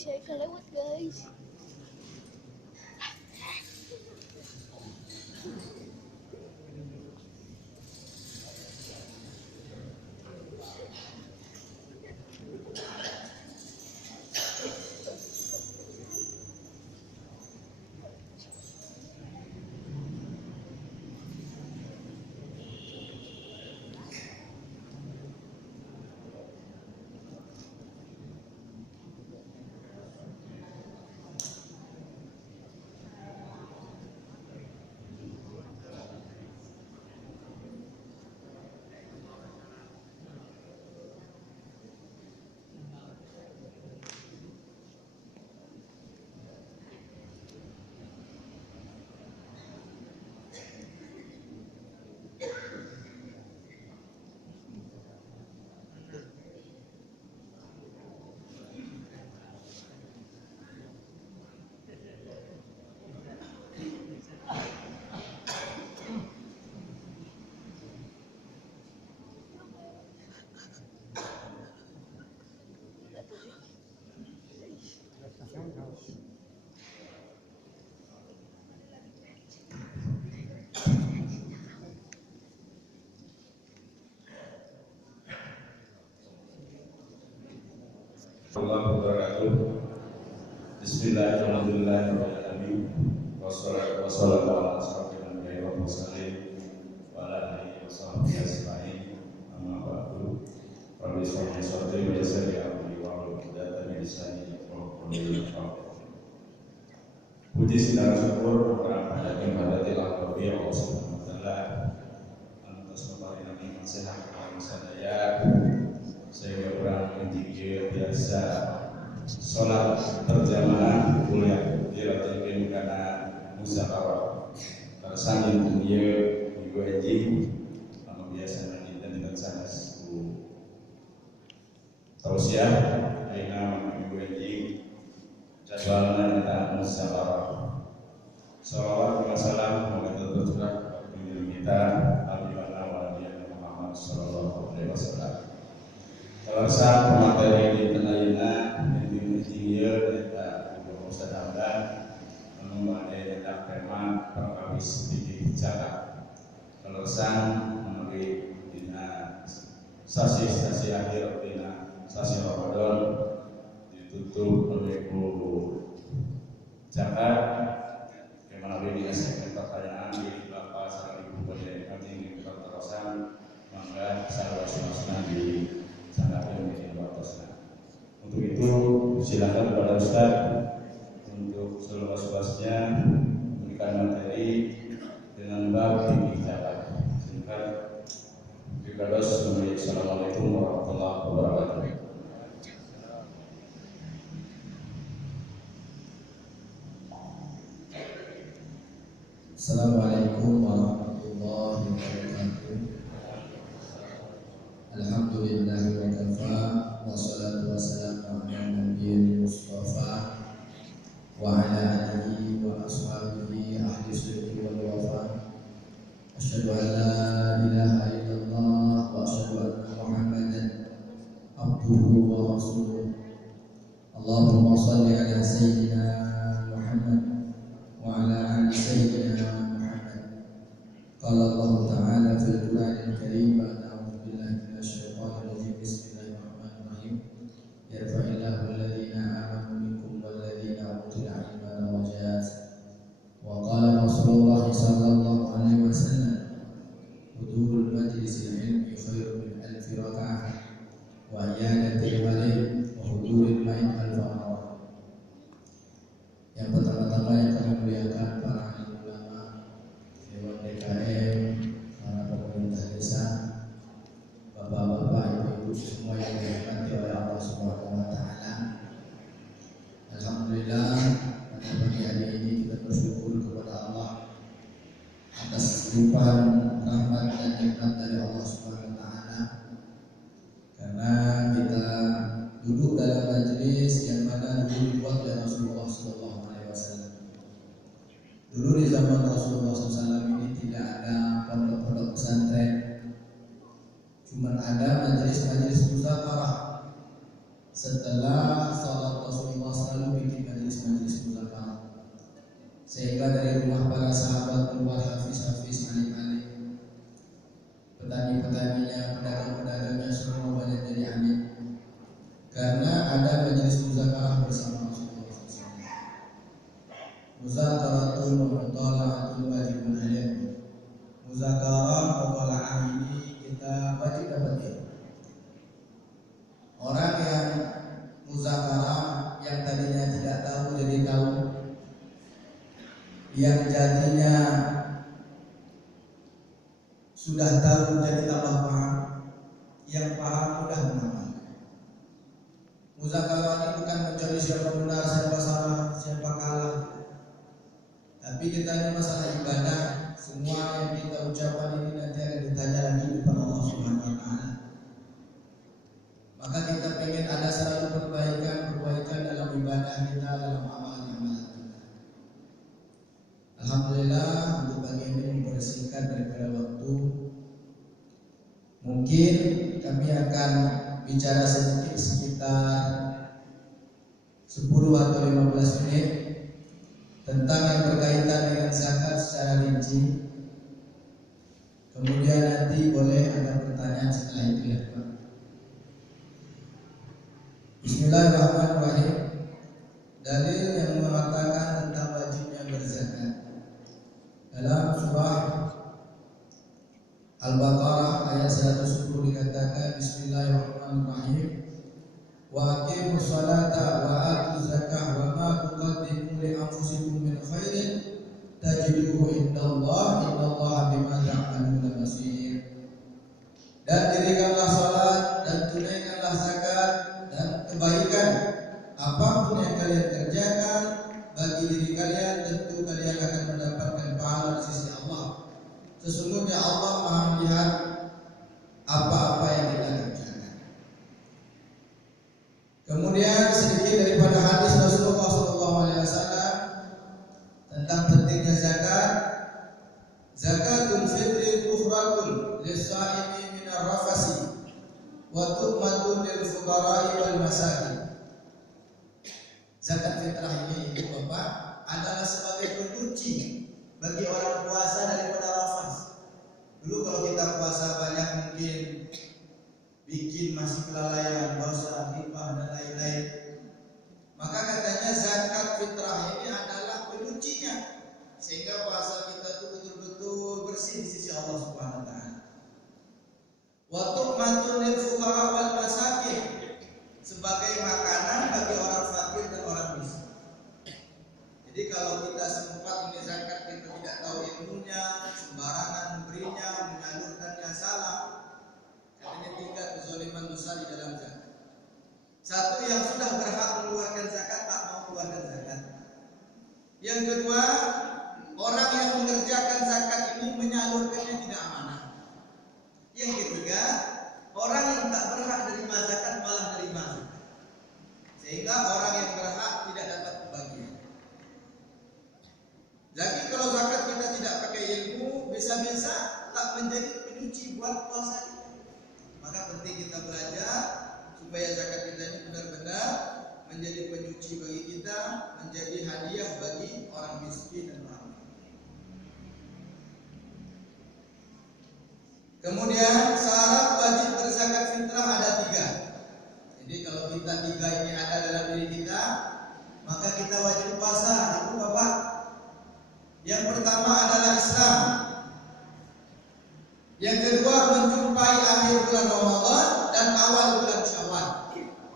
saya kelewat guys. Bismillahirrahmanirrahim. Wassalatu wassalamu ala asyrofil anbiya'i wal mursalin wa ala alihi wa sahbihi ajma'in. Amma ba'du. Rabbi shrah li sadri wa yassir li amri wahlul 'uqdatam min lisani yafqahu qawli. Puji segala syukur kepada Hadirat Al-Rabbi Allah Subhanahu wa taala atas pemberian nikmat sehat kepada saya sehingga orang yang biasa sholat berjamaah kuliah dirajakan karena musyawarah tersangin dunia minggu haji sama biasa nanti dan tidak sanas tausiah aina minggu haji jadwalnya kita musyawarah salawat wa salam semoga terturut kita Habibana wa Nabi Muhammad sallallahu alaihi wasallam. Kalau saat pemateri di Tenayana Indonesia kita juga Ustaz Hamdan mengumpulkan data preman perkawis di Jakarta. Kalau saat memberi dina sasi akhir dina sasi Ramadan ditutup oleh Bu Jakarta melalui dina segmen pertanyaan di Bapak Sarang Ibu Bajai kami kita terusan maka sahabat semesta di sangat yang untuk itu silakan kepada Ustaz untuk seluas-luasnya memberikan materi dengan bab kebijakan. Singkat Assalamualaikum warahmatullahi wabarakatuh. Assalamualaikum warahmatullahi wabarakatuh. Alhamdulillah wa kafa wassalatu wassalamu ala nabiyil mustafa wa ala alihi wa ashabihi ahli sidqi wal wafa. Asyhadu an la ilaha illallah wa asyhadu anna Muhammadan abduhu wa rasuluh. Allahumma shalli ala sayyidina Muhammad wa ala ali sayyidina Muhammad. Qala Allah ta'ala fil Qur'anil Karim a'udzu billahi minasyaitonir rajim. Bismillahirrahmanirrahim. Yarfa'illahu alladhina amanu minkum walladhina utul 'ilma darajat. Wa qala Rasulullah sallallahu alaihi wasallam hudurul majlisil ilmi khairun min alfi raka'ah wa iyadatil marid wa huduril ma'i alfa marrah. Yang pertama-tama yang kami muliakan para alim ulama, Dewan DKM, para pemerintah desa, bapak-bapak, ibu-ibu semua yang dirahmati oleh Allah Subhanahu wa taala. Alhamdulillah pada pagi hari ini kita bersyukur kepada Allah atas limpahan rahmat dan nikmat dari Allah Subhanahu wa taala. Karena kita duduk dalam majelis yang mana dulu dibuat oleh Rasulullah sallallahu alaihi wasallam. Dulu di zaman Rasulullah SAW ini tidak ada pondok-pondok pesantren, cuma ada majelis-majelis musyawarah setelah sholat Rasulullah selalu bikin majelis-majelis muzakarah, sehingga dari rumah para sahabat keluar hafiz-hafiz, alim-alim, petani-petaninya, pedagang-pedagangnya semua banyak jadi alim, karena ada majelis muzakarah bersama Rasulullah SAW. Muzakaratun wa mutala'atun wajibun alim. Muzakarah mutala'ah ini kita wajib dapat ilmu. Orang yang muzakarah yang tadinya tidak tahu jadi tahu, yang jadinya sudah tahu jadi tambah paham, yang paham mudah mengamalkan. Muzakarah ini bukan mencari siapa benar, siapa salah, siapa kalah, tapi kita ini masalah ibadah. Semua yang kita ucapkan ini nanti akan ditanya lagi di depan Allah Subhanahu wa Ta'ala. Maka kita pengen ada selalu perbaikan dalam ibadah kita, dalam amalan-amalan kita. Alhamdulillah untuk pagi ini mempersingkat daripada waktu. Mungkin kami akan bicara sedikit sekitar 10 atau 15 menit tentang yang berkaitan dengan zakat secara rinci. Kemudian nanti boleh ada pertanyaan setelah itu ya Pak. Bismillahirrahmanirrahim. Dalil yang mengatakan tentang wajibnya berzakat dalam surah Al-Baqarah ayat 110 dikatakan Bismillahirrahmanirrahim. Wa aqimus salata wa atuz zakah wa ma tuqaddimu li anfusikum min khairin tajiduhu indallahi innallaha bima ta'maluna basir. Dan dirikanlah salat dan tunaikanlah zakat dan kebaikan apapun yang kalian kerjakan bagi diri kalian, tentu kalian akan mendapatkan pahala di sisi Allah. Sesungguhnya Allah Maha melihat apa-apa yang kita kerjakan. Kemudian sedikit daripada hadis Rasulullah SAW tentang pentingnya zakat. Zakatul fitri tukhratun lis-shaimi min ar-rafasi wa tu'matun lil fuqara'i wal masakin. Zakat fitrah ini itu Bapak adalah sebagai pencuci bagi orang puasa daripada rafas. Dulu kalau kita puasa banyak mungkin bikin masih kelalaian, dosa, riba dan lain-lain. Maka katanya zakat fitrah ini adalah penyucinya, sehingga puasa kita itu betul-betul bersih di sisi Allah Subhanahu wa taala. Wa tu'matun lil fuqara wal masakin, sebagai makanan bagi orang fakir dan orang miskin. Jadi kalau kita sempat ini zakat kita tidak tahu ilmunya, sembarangan memberinya, menyalurkannya salah. Katanya 3 kezaliman besar di dalam zakat. Satu, yang sudah berhak mengeluarkan zakat tak mau keluarkan zakat. Yang kedua, orang yang mengerjakan zakat ini menyalurkannya tidak amanah. Yang ketiga, orang yang tak berhak menerima zakat malah menerima zakat, sehingga orang yang berhak tidak dapat kebagian. Jadi kalau zakat kita tidak pakai ilmu, bisa-bisa tak menjadi penyuci buat puasa kita. Maka penting kita belajar supaya zakat kita ini benar-benar menjadi penyuci bagi kita, menjadi hadiah bagi orang miskin dan orang miskin. Kemudian syarat wajib berzakat fitrah ada 3. Jadi kalau kita 3 ini ada dalam diri kita, maka kita wajib puasa. Itu Bapak. Yang pertama adalah Islam. Yang kedua menjumpai akhir bulan Ramadan dan awal bulan Syawal.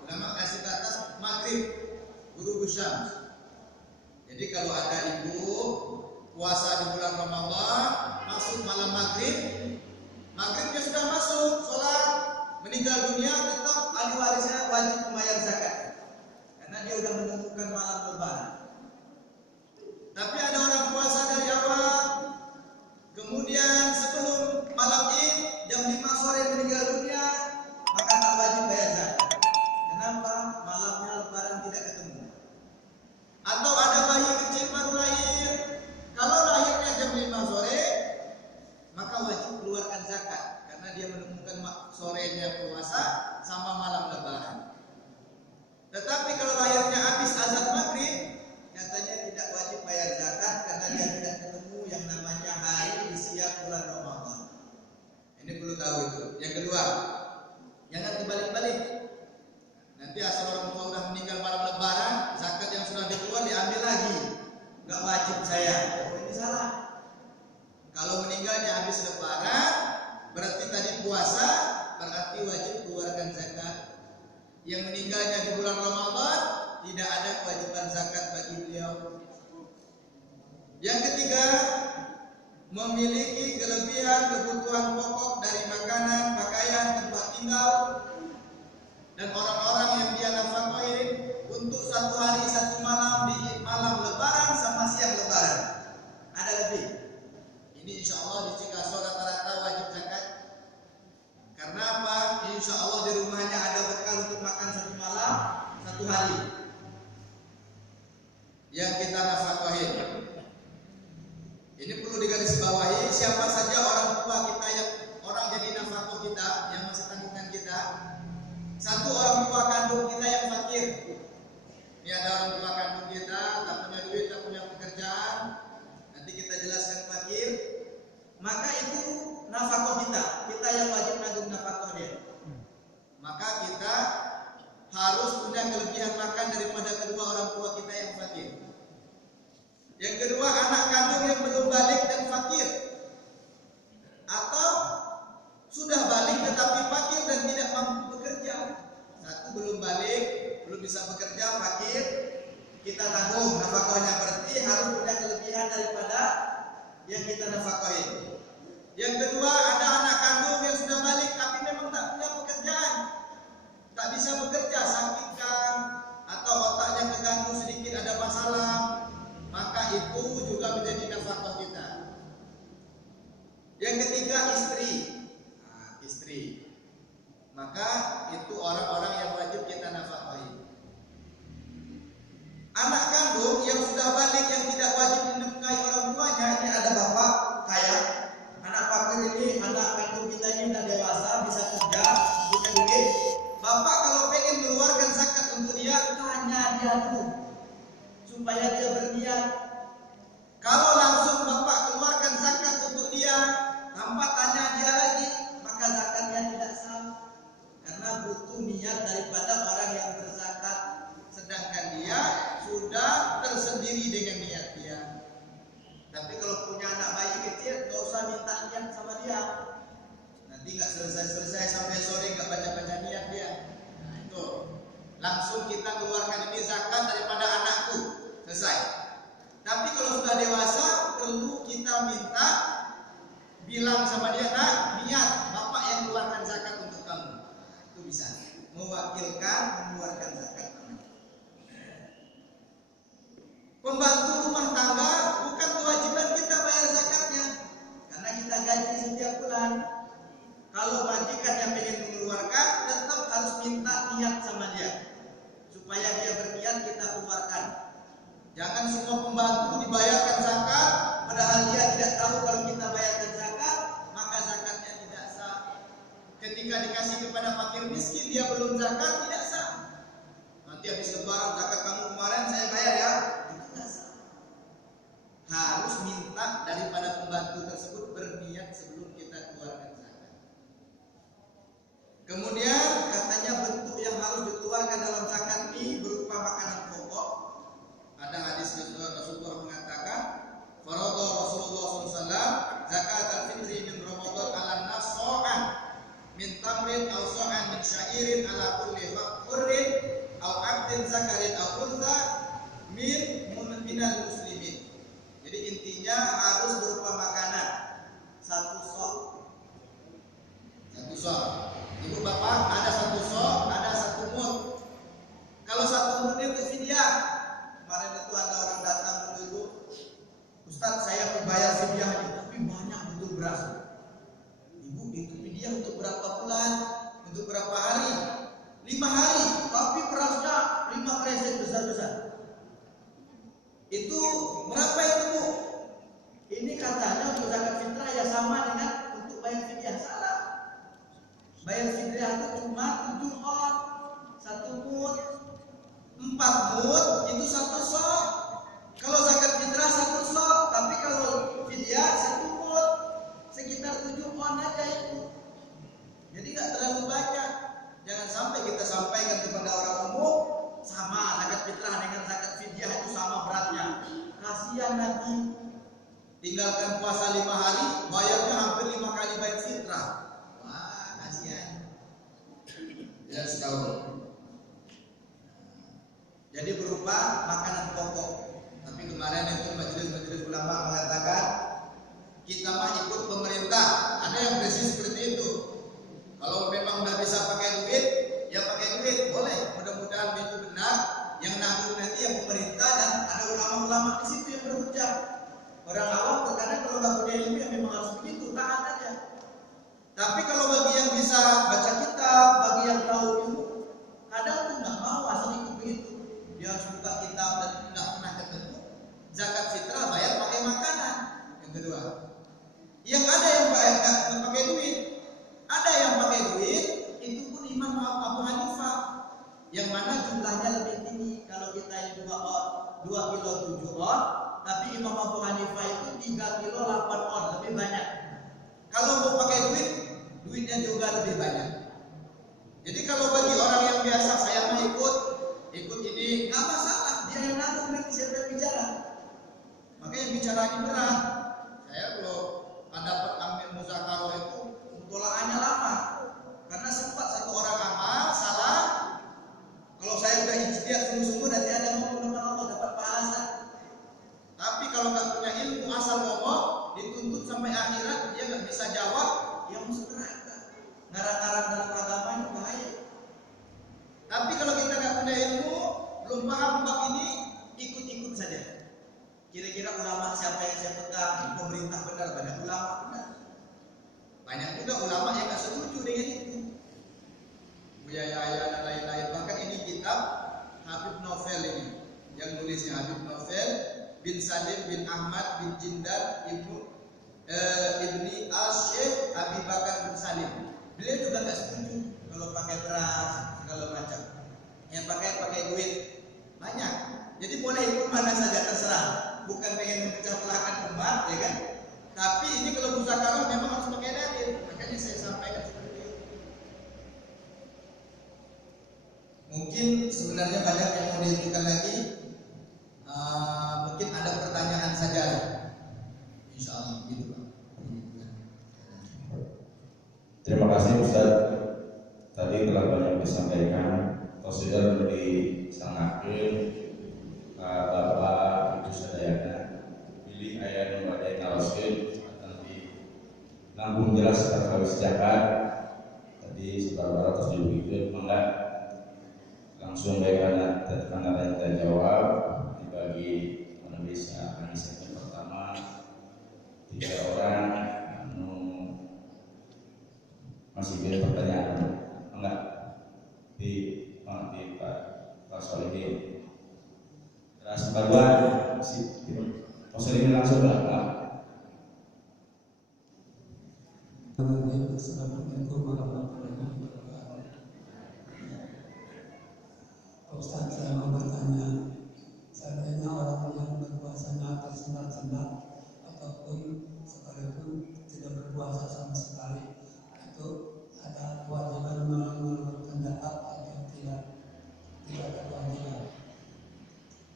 Ulama kasih ke atas maghrib, ghurub syams. Jadi kalau ada ibu puasa di bulan Ramadan, masuk malam maghrib, maghribnya sudah masuk, sholat, meninggal dunia, tetap ahli warisnya wajib membayar zakat, karena dia sudah menemukan malam lebaran. Tapi ada orang puasa dari awal, kemudian sebelum malam Id jam 5 sore meninggal dunia, maka tak wajib bayar zakat. Kenapa? Malamnya lebaran tidak ketemu. Atau ada bayi kecil baru lahir, kalau lahirnya jam 5 sore, maka wajib keluarkan zakat, karena dia menemukan sorenya puasa sama malam lebaran. nggak wajib saya. Oh, ini salah. Kalau meninggalnya habis Lebaran, berarti tadi puasa, berarti wajib keluarkan zakat. Yang meninggalnya di bulan Ramadan, tidak ada kewajiban zakat bagi beliau. Yang ketiga, memiliki kelebihan kebutuhan pokok dari makanan, pakaian, tempat tinggal, dan orang-orang yang dia nafkahin untuk satu hari satu malam di malam Lebaran sama siang Lebaran. Ada lebih. Ini insya Allah di Cikaso rata-rata wajib zakat. Karena apa? Insya Allah di rumahnya ada bekal untuk makan satu malam, satu hari. Yang kita nafkahin. Ini perlu digarisbawahi, siapa saja orang tua kita yang orang jadi nafkah kita, yang masih tanggungan kita. Satu, orang tua kandung kita yang fakir. Ini ada orang tua kandung kita, tak punya duit, tak punya pekerjaan. Nanti kita jelaskan fakir. Maka itu nafkah kita yang wajib nanggung nafkah dia. Maka kita harus punya kelebihan makan daripada kedua orang tua kita yang fakir. Yang kedua, anak kandung yang belum balik dan fakir, atau sudah balik tetapi fakir dan tidak mampu bekerja. Satu, belum balik, belum bisa bekerja, fakir, kita tanggung nafkahnya. Berarti harus punya kelebihan daripada yang kita nafkahin. Yang kedua, ada anak kandung yang sudah balik tapi memang tak punya pekerjaan, tak bisa bekerja, sakit kan, atau otaknya keganggu sedikit, ada masalah. Maka itu juga menjadi nafkah kita. Yang ketiga, istri. Maka itu orang-orang yang wajib kita nafkahi. Anak kandung yang sudah balik yang tidak wajib dinafkahi orang tuanya, ini ada bapak kaya. Anak fakir ini, anak kandung kita ini sudah dewasa, bisa kerja, punya duit. Bapak kalau pengen mengeluarkan zakat untuk dia, tanya dia dulu supaya dia berniat. Kalau langsung bapak keluarkan zakat untuk dia tanpa tanya dia lagi, maka zakatnya tidak sah. Karena butuh niat daripada orang yang berzakat, sedangkan dia sudah tersendiri dengan niat dia. Tapi kalau punya anak bayi kecil, gak usah minta niat sama dia. Nanti gak selesai sampai sore gak baca-baca niat dia. Nah itu, langsung kita keluarkan ini zakat daripada anakku, selesai. Tapi kalau sudah dewasa, perlu kita minta, bilang sama dia, nah niat bapak yang keluarkan zakat untuk kamu. Itu bisa mewakilkan mengeluarkan zakat. Pembantu rumah tangga bukan kewajiban kita bayar zakatnya, karena kita gaji setiap bulan. Kalau majikan yang ingin mengeluarkan, tetap harus minta niat sama dia, supaya dia berniat kita keluarkan. Jangan semua pembantu dibayarkan zakat, padahal dia tidak tahu kalau kita bayarkan zakat, maka zakatnya tidak sah. Ketika dikasih kepada fakir miskin, dia belum zakat, tidak sah. Nanti habis lebaran, zakat kamu kemarin saya bayar ya, itu tidak sah. Harus minta daripada pembantu tersebut berniat sebelum kita keluarkan zakat. Kemudian katanya bentuk yang harus dikeluarkan dalam zakat ini berupa makanan pokok. Ada hadis Rasulullah mengatakan, faradha Rasulullah SAW zakat al-fitri min Ramadan ala nas-sa'an min tamrin aw sa'an min sya'irin ala kulli hurrin aw 'abdin zakarin aw untha minal muslimin. Jadi intinya harus berupa makanan satu sok. Ibu bapak, ada satu sok, ada satu mud. Kalau satu mud itu fidyah. Kemarin itu ada orang datang dulu, Ustaz saya mau bayar fidyah tapi banyak butuh beras. Ibu itu fidyah untuk berapa bulan? Untuk berapa hari? 5 hari, tapi berasnya 5 kresek besar-besar. Itu berapa itu Bu? Ini katanya untuk zakat fitrah ya sama dengan untuk bayar fidyah. Salah. Bayar fidyah itu cuma 7 on, 1 mud, 4 mud itu 1 sok. Kalau zakat fitrah 1 sok, tapi kalau fidyah 1 mud, sekitar 7 on aja itu. Jadi nggak terlalu banyak. Jangan sampai kita sampaikan kepada orang umum sama zakat fitrah dengan zakat fidyah itu sama beratnya. Kasih kasihan nanti tinggalkan puasa 5 hari, bayarnya hampir 5 kali bayar fitrah. Wah, kasihan. Ya setahun. Jadi berupa makanan pokok. Tapi kemarin itu majelis ulama mengatakan kita mah ikut pemerintah. Ada yang prinsip seperti itu. Kalau memang nggak bisa pakai duit, ya pakai duit boleh. Mudah-mudahan itu benar. Yang nanggung nanti yang pemerintah dan ada ulama-ulama di situ yang berhujjah. Orang awam terkadang kalau nggak punya ilmu ya memang harus begitu, taat aja. Tapi kalau bagi yang bisa baca kitab, bagi yang tahu ilmu, kadang tuh nggak mau asal ikut begitu. Dia harus buka kitab dan nggak pernah ketemu. Zakat fitrah bayar pakai makanan. Yang kedua, yang ada yang nggak pakai duit, ada yang pakai duit, itu pun Imam Abu Hanifah, yang mana jumlahnya lebih tinggi. Kalau kita ini 2 kilo 7 on, tapi Imam Abu Hanifah itu 3 kilo 8 on, lebih banyak. Kalau mau pakai duit, duitnya juga lebih banyak. Jadi kalau bagi orang yang biasa, saya mau ikut ini, nggak masalah. Dia yang nanggung nanti siapa yang bicara. Makanya yang bicara ini berat. Saya kalau dapat ambil muzakarah itu mutolaannya lama, karena sempat satu orang amal salah. Kalau saya udah ijtihad sungguh-sungguh, nanti ada ngomong Allah dapat pahala. Tapi kalau nggak punya ilmu asal ngomong, dituntut sampai akhirat, dia nggak bisa jawab, ya masuk neraka. Ngarang-ngarang dalam agama itu bahaya. Tapi kalau kita nggak punya ilmu, belum paham bab ini, ikut-ikut saja. Kira-kira ulama siapa yang saya pegang? Pemerintah benar, banyak ulama benar. Banyak juga ulama yang nggak setuju dengan itu. Buya Yahya dan lain-lain. Bahkan ini kitab Habib Novel ini, yang nulisnya Habib Novel bin Salim bin Ahmad bin Jindar Ibni Al-Syekh Abi Bakar bin Salim. Beliau juga nggak setuju kalau pakai beras segala macam. Yang pakai duit banyak. Jadi boleh ikut mana saja terserah. Bukan pengen memecah belahkan umat, ya kan? Tapi ini kalau muzakarah memang harus pakai dalil. Makanya saya sampaikan seperti itu. Mungkin sebenarnya banyak yang mau dihentikan lagi. Mungkin ada pertanyaan saja. Insya Allah gitu Pak. Terima kasih Ustaz. Tadi telah banyak disampaikan. Sudah disangakeun Bapak Ibu sadayana pilih ayat nu bade naroskeun tapi nanggung jelas terkawis zakat. Tadi saudara terus diberikan mangga langsung baik karena kita jawab dibagi mana bisa segmen pertama 3 orang masih ada pertanyaan enggak di Pak Solihin. Terus kedua si Pak Solihin langsung belakang. Assalamualaikum warahmatullahi wabarakatuh. Ustaz, saya mau bertanya, seandainya orang yang berpuasanya tersendat-sendat ataupun sekalipun tidak berpuasa sama sekali, itu ada kewajiban menurunkan zakat atau tidak? Tidak ada kewajiban.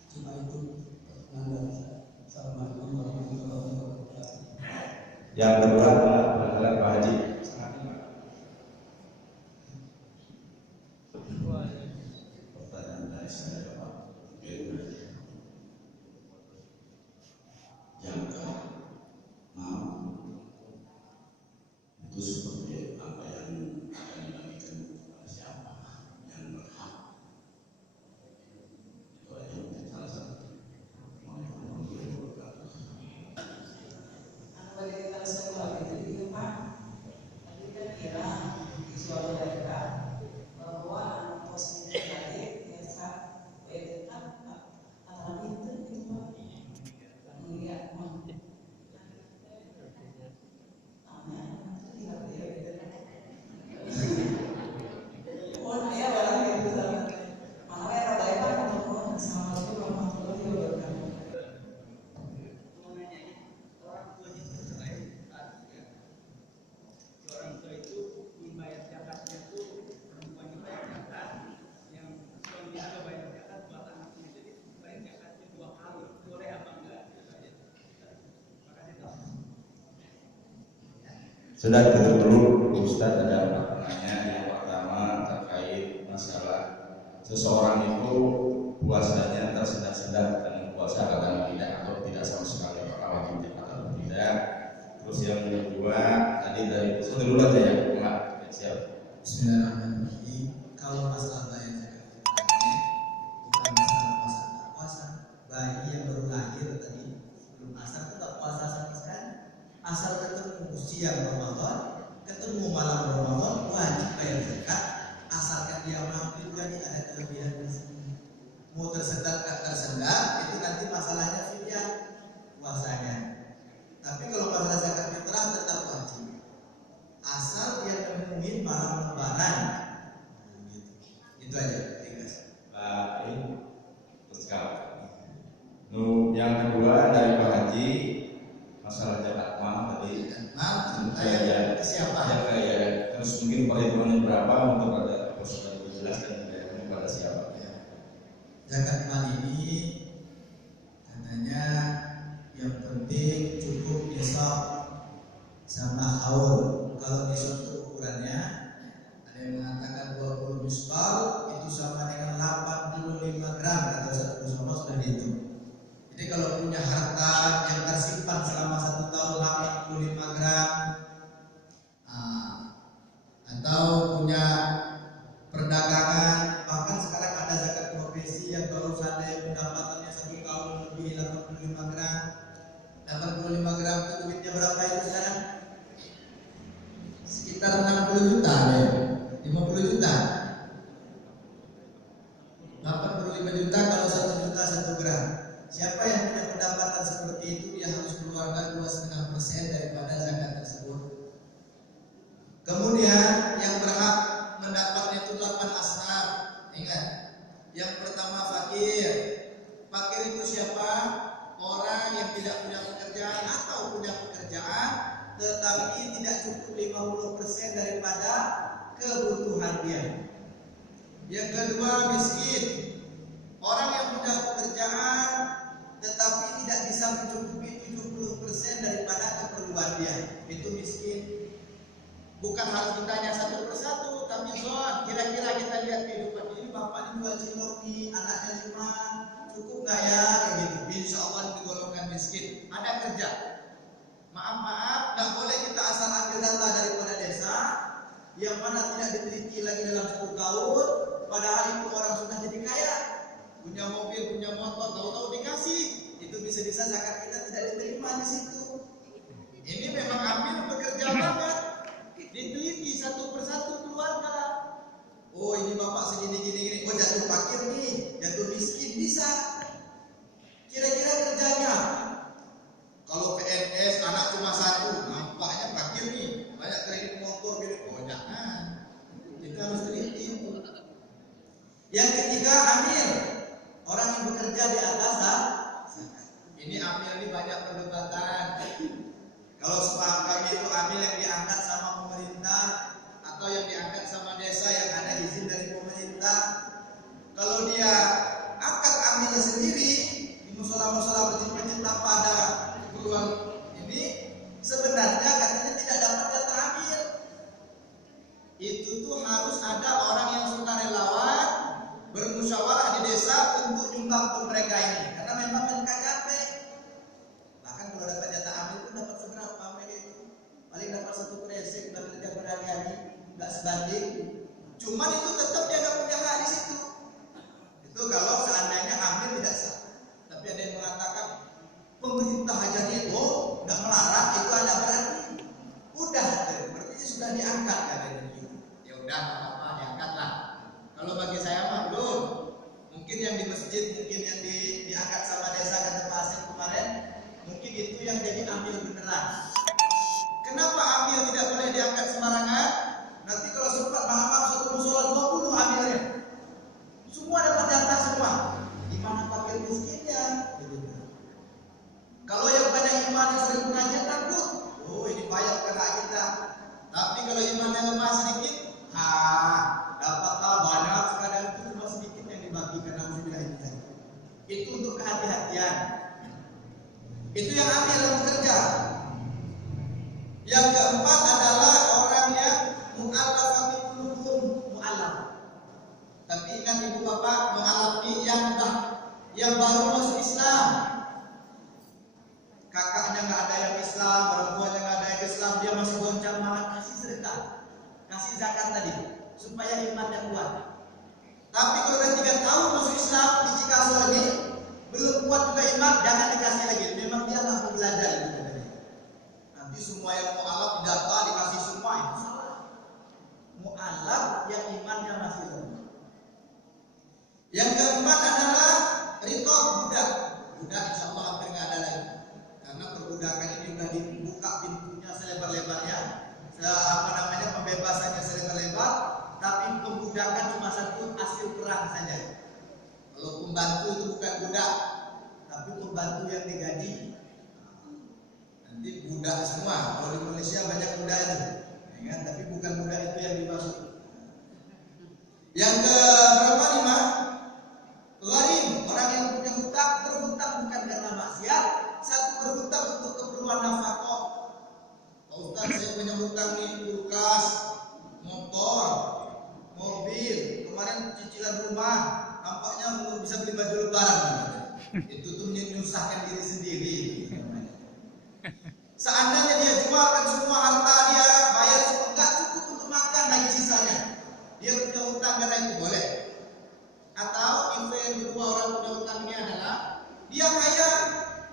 Cuma itu pertanyaan saya. Assalamualaikum warahmatullahi wabarakatuh. Yang kedua adalah Pak Haji. Pertanyaan dari saya Pak. Jangka mau itu seperti apa yang akan dibagikan kepada siapa yang berhak. Itu aja mungkin salah satu. Mohon maaf. Sudah tutup dulu Ustaz, ada pertanyaan yang pertama terkait masalah seseorang itu puasanya tersendat-sendat dengan puasa atau tidak, atau tidak sama sekali, apakah wajib atau tidak. Terus yang kedua tadi dari Ustaz dulu aja ya, siap. Bismillahirrahmanirrahim. Kalau masalah bayar zakat fitrahnya bukan masalah puasa tak puasa. Bayi yang baru lahir tadi belum asal itu tak puasa sama sekali. Asal ketemu siang Ramadan, ketemu malam Ramadan, wajib bayar zakat. Asalkan dia mampu, jadi ada kelebihan di sini. Mau tersendat tak tersendat, itu nanti masalahnya fidyah puasanya. Tapi kalau masalah zakat fitrah tetap wajib. Asal dia nemuin malam lebaran, gitu. Itu aja, tegas. Baik, terus yang kedua dari Pak Haji, masalah zakat mal tadi. Tanya ke siapa? Ya, terus mungkin perhitungannya berapa untuk ada sudah dijelaskan kepada siapa? Zakat mal ini katanya yang penting cukup nisab sama haul. Kalau nisab itu ukurannya ada yang mengatakan 20 misbal itu sama dengan 85 gram atau 1 sama sudah dihitung. Jadi kalau punya harta yang tersimpan selama 1 tahun 85 gram atau punya perdagangan, bahkan sekarang ada zakat profesi yang kalau seandainya pendapatannya 1 tahun lebih 85 gram. 85 gram itu duitnya berapa itu sekarang? Sekitar 60 juta ya, 50 juta, 85 juta kalau 1 juta 1 gram. Siapa yang punya pendapatan seperti itu, dia harus keluarkan 2,5% daripada zakat tersebut. Kemudian yang berhak mendapatnya itu 8 asnaf. Ingat, yang pertama fakir. Fakir itu siapa? Orang yang tidak punya pekerjaan atau punya pekerjaan tetapi tidak cukup 50% daripada kebutuhan dia. Yang kedua miskin. Orang yang punya pekerjaan tetapi tidak bisa mencukupi 70% daripada keperluan dia, itu miskin. Bukan harus ditanya satu persatu, tapi Zon, kira-kira kita lihat kehidupan ini, bapak ini 2 cilok nih, anaknya 5, cukup gak ya? Kayak gitu. Insya Allah digolongkan miskin. Ada kerja. Maaf, gak boleh kita asal ambil data daripada desa yang mana tidak diteliti lagi dalam 10 tahun, padahal itu orang sudah jadi kaya, punya mobil, punya motor, tahu-tahu dikasih. Itu bisa-bisa zakat kita tidak diterima di situ. Ini memang ambil bekerja banget. Diteliti satu persatu keluarga. Oh ini bapak segini. Oh jatuh fakir nih, jatuh miskin bisa. Kira-kira kerjanya. Kalau PNS anak cuma 1, nampaknya fakir nih. Banyak kredit motor, oh jangan. Kita harus teliti. Yang ketiga amil. Orang yang bekerja di atas ini amil ini banyak perdebatan. Kalau sepaham kami itu amil yang diangkat sama pemerintah atau yang diangkat sama desa yang ada izin dari pemerintah. Kalau dia angkat amilnya sendiri di musola-musola masjid-masjid tanpa ada keluar ini, sebenarnya katanya tidak dapat jatah amil. Itu tuh harus ada orang yang sukarelawan bermusyawarah di desa untuk nyumbang untuk mereka ini, karena memang mereka capek. Bahkan kalau dapat jatah amil itu dapat seberapa mereka itu? Paling dapat 1 kresek, udah kerja berhari-hari, nggak sebanding. Cuman itu tetap dia nggak punya hak di situ. Itu kalau seandainya amil tidak sah. Tapi ada yang mengatakan pemerintah aja itu nggak melarang, itu ada berarti. Udah, berarti sudah diangkat katanya. Ya udah, apa diangkatlah. Kalau bagi saya mah belum. Mungkin yang di masjid, mungkin yang diangkat sama desa kata Pak Asep kemarin, mungkin itu yang jadi ambil beneran. Kenapa ambil tidak boleh diangkat sembarangan? Nanti kalau sempat maaf satu musola 20 ambilnya, semua dapat jatah semua. Gimana fakir miskinnya? Kalau yang banyak iman yang sering pengajian takut, oh ini banyak kena kita. Tapi kalau imannya lemah sedikit, dapatlah banyak, sekadar itu cuma sedikit yang dibagi karena usulah ini tadi. Itu untuk kehati-hatian. Itu yang ambil yang bekerja. Yang keempat adalah ibu bapak mengalami yang baru masuk Islam, kakaknya nggak ada yang Islam, orang tuanya nggak ada yang Islam, dia masih goncang banget, kasih sedekah, kasih zakat tadi supaya imannya kuat. Tapi kalau udah 3 tahun masuk Islam di Cikaso ini belum kuat juga iman, jangan dikasih lagi. Memang dia nggak mau belajar gitu. Nanti semua yang mu'alaf didata dikasih semua, itu salah. Mu'alaf yang imannya masih lemah. Yang keempat adalah rikab budak. Budak insya Allah hampir nggak ada lagi, karena perbudakan ini sudah dibuka pintunya selebar-lebarnya, pembebasannya selebar-lebar. Tapi pembudakan cuma satu, hasil perang saja. Kalau pembantu itu bukan budak, tapi pembantu yang digaji. Nanti budak semua. Kalau di Malaysia banyak budak itu, ya kan? Tapi bukan budak itu yang dimaksud. Yang ke-5, gharim, orang yang punya hutang, berhutang bukan karena maksiat, satu berhutang untuk keperluan nafkah. Pak Ustaz, saya punya hutang nih, kulkas, motor, mobil, kemarin cicilan rumah, nampaknya belum bisa beli baju lebaran. Itu tuh menyusahkan diri sendiri. Seandainya dia jualkan semua harta dia, bayar enggak cukup untuk makan lagi sisanya, dia punya hutang karena itu boleh. Atau yang kedua, orang punya hutang ini adalah dia kaya,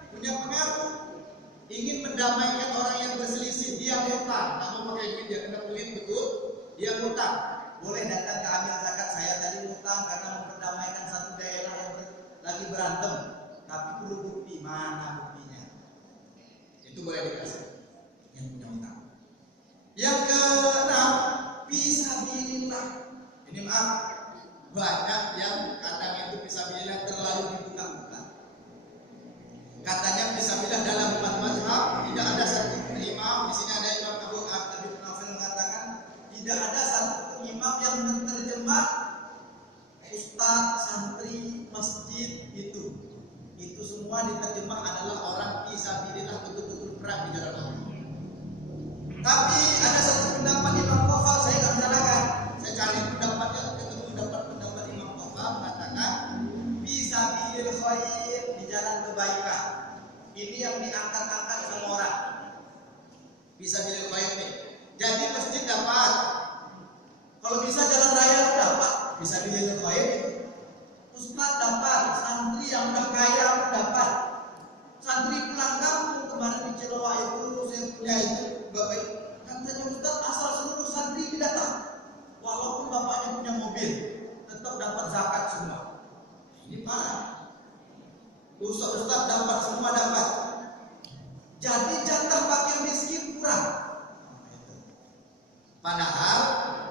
punya pengaruh, ingin mendamaikan orang yang berselisih, dia hutang, tak mau pakai duit, dia kena pelit betul, dia hutang. Boleh datang ke amil zakat, saya tadi hutang karena memperdamaikan satu daerah yang lagi berantem, tapi perlu bukti, mana buktinya? Itu boleh dikasih yang punya hutang. Yang ke-6, fisabilillah. Ini maaf, banyak yang katanya itu fisabilillah terlalu dibuka-buka. Katanya fisabilillah dalam umat mazhab tidak ada satu imam. Di sini ada Imam Abu Hanifah mengatakan tidak ada satu imam yang menerjemah ustaz, santri, masjid itu semua diterjemah adalah orang fisabilillah, betul-betul perang di jalan Allah. Tapi ada satu pendapat Imam Qafal, saya nggak menyalahkan, saya cari pendapatnya, ketemu pendapat Imam Qafal mengatakan fisabilil khair, di jalan kebaikan. Ini yang diangkat-angkat sama orang. Fisabilil khair nih. Jadi masjid dapat, kalau bisa jalan raya dapat, fisabilil khair. Ustaz dapat, santri yang udah kaya dapat. Santri pulang kampung kemarin di Cilowa itu, saya punya itu, bapak katanya Ustaz asal seluruh santri datang, walaupun bapaknya punya mobil, tetap dapat zakat semua. Ini parah. Ustaz dapat, semua dapat. Jadi jatah fakir miskin kurang. Padahal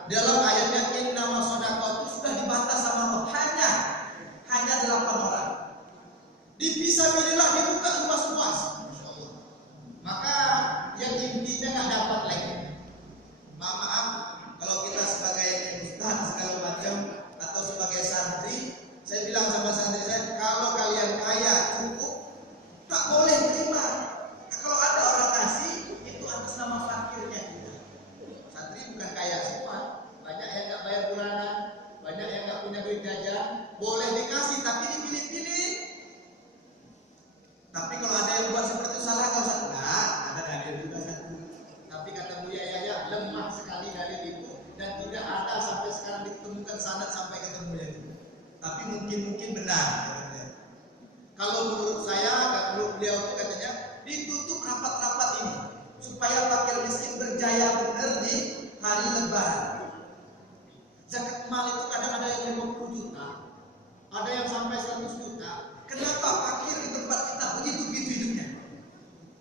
dalam ayatnya innama shadaqatu sudah dibatas sama Allah, hanya 8 orang. Di fisabilillah dibuka luas-luas, insyaallah. Maka yang intinya nggak dapat lagi. Maaf, kalau kita sebagai ustaz segala macam atau sebagai santri, saya bilang sama santri saya, kalau kalian kaya cukup, tak boleh terima. Kalau ada orang kasih, itu atas nama fakirnya kita. Santri bukan kaya semua, banyak yang nggak bayar bulanan, banyak yang nggak punya duit jajan, boleh dikasih tapi dipilih-pilih. Tapi kalau ada yang buat seperti itu salah, kalau enggak, ada dalil juga satu. Tapi kata Buya Yahya, lemah sekali dalil itu dan tidak ada sampai sekarang ditemukan sanad sampai ketemu itu. Tapi mungkin benar. Kalau menurut saya, menurut beliau itu katanya ditutup rapat-rapat ini supaya fakir miskin berjaya benar di hari Lebaran. Zakat mal itu kadang ada yang 50 juta, ada yang sampai 100 juta. Kenapa fakir di tempat kita begitu-begitu hidupnya?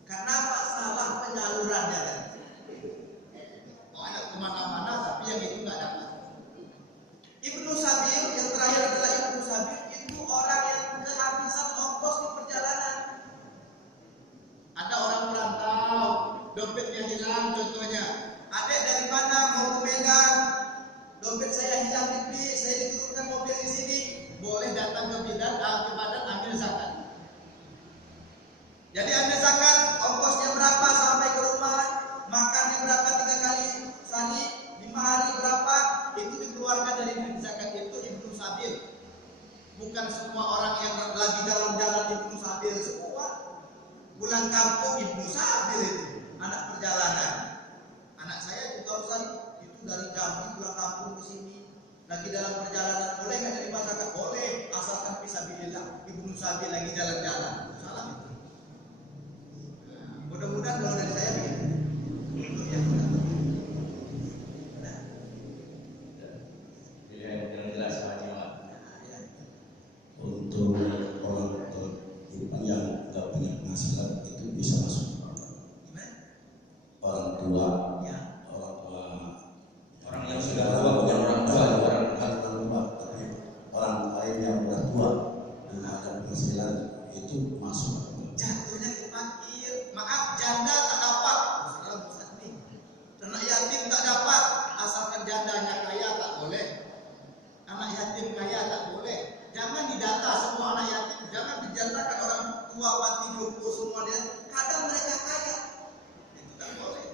Kenapa salah penyalurannya tadi? Oh, ada kemana-mana tapi yang itu nggak dapat. Ibnu Sabil, yang terakhir adalah Ibnu Sabil, itu orang yang kehabisan ongkos di perjalanan. Ada orang merantau, dompetnya hilang contohnya. Adek dari mana mau ke Medan? Dompet saya hilang di bis, saya diturunkan mobil di sini. Boleh datang ke Badan ambil zakat. Jadi ambil zakat, ongkosnya berapa sampai ke rumah, makannya berapa 3 kali sehari, 5 hari berapa, itu dikeluarkan dari duit zakat itu Ibnu Sabil. bukan semua orang yang lagi jalan-jalan Ibnu Sabil semua. Pulang kampung Ibnu Sabil itu anak perjalanan. Anak saya juga Ustaz itu dari Jambi pulang kampung ke sini. Lagi dalam perjalanan, boleh nggak jadi masyarakat? Boleh, asalkan fisabilillah. Ibnu Sabil lagi jalan-jalan. Salah itu. Mudah-mudahan kalau dari saya begitu. Untuk yang benar. Yang jelas Haji Mat. Untuk orang yang nggak punya penghasilan itu bisa masuk. Orang tua, Orang yang sudah tua, bukan orang tua, tapi orang lain yang udah tua dan ada penghasilan itu masuk. Jatuhnya ke fakir. Maaf, janda tak dapat. Anak yatim tak dapat. Asalkan jandanya kaya tak boleh. Anak yatim kaya tak boleh. Jangan didata semua anak yatim. Jangan dijantakan orang tua panti jompo semua dia. Kadang mereka kaya. Itu tak boleh.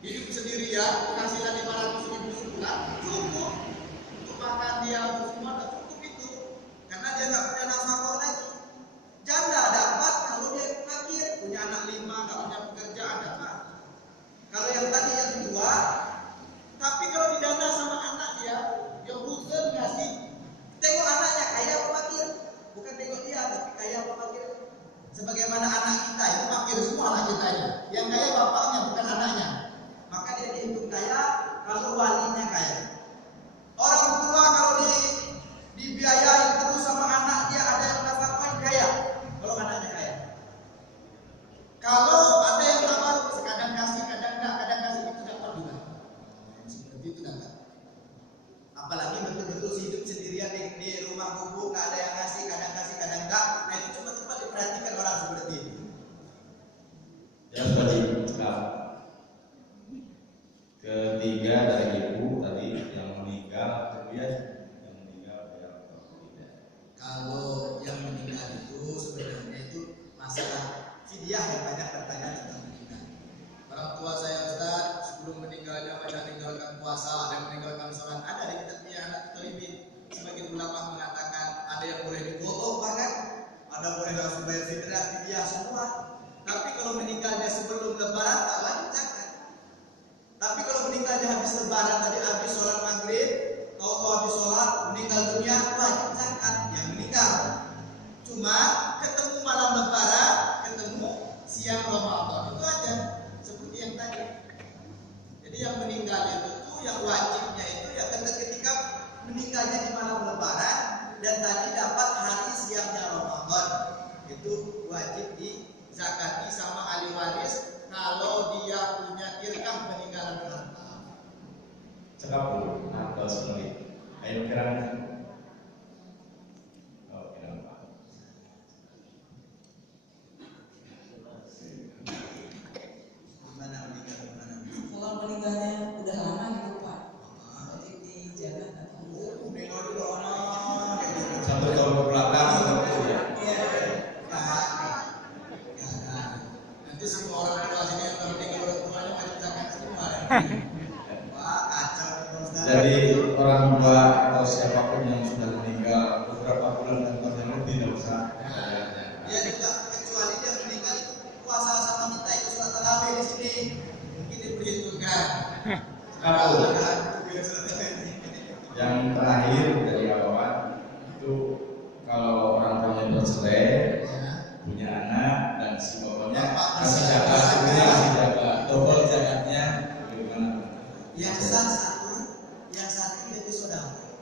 Hidup sendirian, penghasilan 500.000 sebulan cukup untuk makan dia semua tak cukup itu. Karena dia nggak punya nafkah lagi. Janda dapat kalau dia fakir, punya anak 5, nggak punya pekerjaan dapat. Kalau yang tadi yang kedua, tapi kalau didana sama anak dia bukan ngasih. Tengok anaknya kaya apa fakir, bukan tengok dia tapi kaya apa fakir. Sebagaimana anak kita itu fakir semua anak kita ini. Yang kaya bapaknya bukan anaknya. Maka dia dihitung kaya kalau walinya kaya. Orang tua kalau dibiayai terus sama anak dia ada yang nafkahkan kaya. Kalau anaknya kaya. Kalau ada yang tawar kadang kasih, kadang enggak, kadang kasih itu dapat juga. Seperti itu dapat. Apalagi betul-betul hidup sendirian di rumah gubuk, nggak ada yang ngasih, kadang kasih, kadang enggak. Nah itu cepat-cepat diperhatikan orang seperti itu. Ya sudah dicekap. Ketiga dari ibu tadi yang meninggal, kemudian yang meninggal bayar atau tidak. Kalau yang meninggal itu sebenarnya itu masalah fidyah yang banyak bertanya tentang meninggal. Orang tua saya Ustaz sebelum meninggalnya banyak meninggalkan puasa, ada yang meninggalkan sholat, ada di kitabnya anak Talimin. Sebagian ulama mengatakan ada yang boleh digodok bahkan, ada boleh langsung bayar fidyah semua. Tapi kalau meninggalnya sebelum Lebaran tak wajib zakat. Tapi kalau meninggalnya habis Lebaran tadi habis sholat maghrib, atau habis sholat meninggal dunia wajib zakat yang meninggal. Cuma ketemu malam Lebaran, ketemu siang Ramadan itu aja seperti yang tadi. Jadi yang meninggal itu tuh yang wajibnya itu ya ketika meninggalnya di malam Lebaran dan tadi dapat hari siangnya Ramadan itu wajib dizakati sama ahli waris kalau dia punya tirkah peninggalan harta. Cekap dulu atau sekali. Ayo kiraan. Oh, kiraan Pak. Gimana meninggal gimana? Kalau meninggalnya udah lama gitu Pak, wajib dijaga atau Meninggal dulu orang. 1 tahun ke belakang tentu ya. Iya. Nanti semua orang tua sini yang meninggal orang tuanya wajib zakat semua. Wah kacau nih Ustaz. Jadi orang tua atau siapapun yang sudah meninggal beberapa bulan dan tahun yang lebih tidak usah. Dia juga kecuali dia meninggal itu puasa sama kita itu sholat tarawih di sini mungkin diperhitungkan. Cekap dulu. Yang terakhir dari kawan itu kalau orang tuanya bercerai, punya anak dan si bapaknya kasih zakat, punya kasih zakat, double zakatnya bagaimana? Yang satu itu saudara.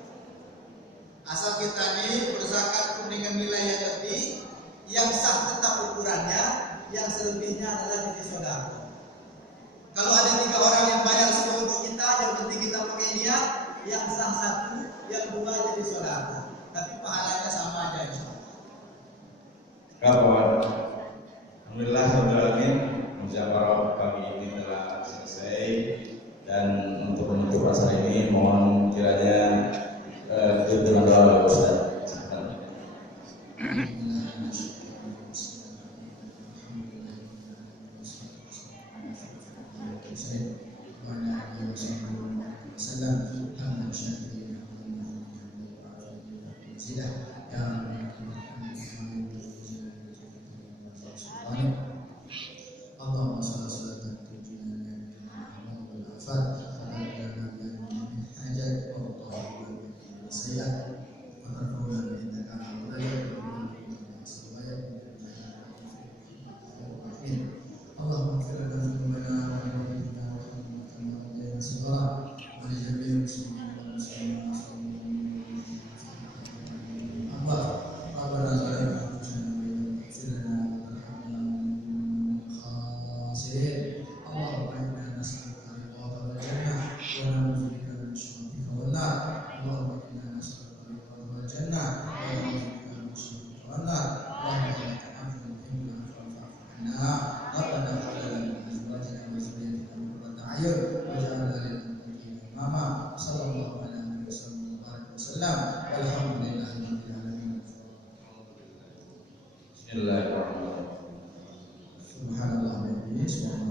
Asal kita ini berzakat dengan nilai yang lebih, yang sah tetap ukurannya, yang selebihnya adalah jadi saudara. Kalau ada 3 orang yang bayar semua untuk kita, yang penting kita pakai niat, yang sah 1, yang 2 jadi saudara. Tapi pahalanya sama aja insyaallah. Kawan, alhamdulillah alamin, musyawarah kami ini telah selesai dan untuk menutup acara ini mohon kiranya ditutup doa oleh Ustaz. Sudah, yang اغفر لنا ذنوبنا ولوالدينا وارحمنا كما ربيانا صغارا ولجميع المسلمين والمسلمات ربنا ظلمنا انفسنا وان تغفر لنا وترحمنا لنكونن من الخاسرين اللهم انا نسالك رضاك والجنه ونعوذ بك من سخطك والنار اللهم انا نسالك رضاك والجنه ونعوذ بك من سخطك والنار اللهم انك عفو تحب العفو فاعف عنا ربنا هب لنا من ازواجنا وذريتنا قرة اعين واجعلنا للمتقين اماما صلى الله على محمد وبارك وسلم والحمد لله رب العالمين. Bismillahirrahmanirrahim. Subhanallah wa bihamdihi.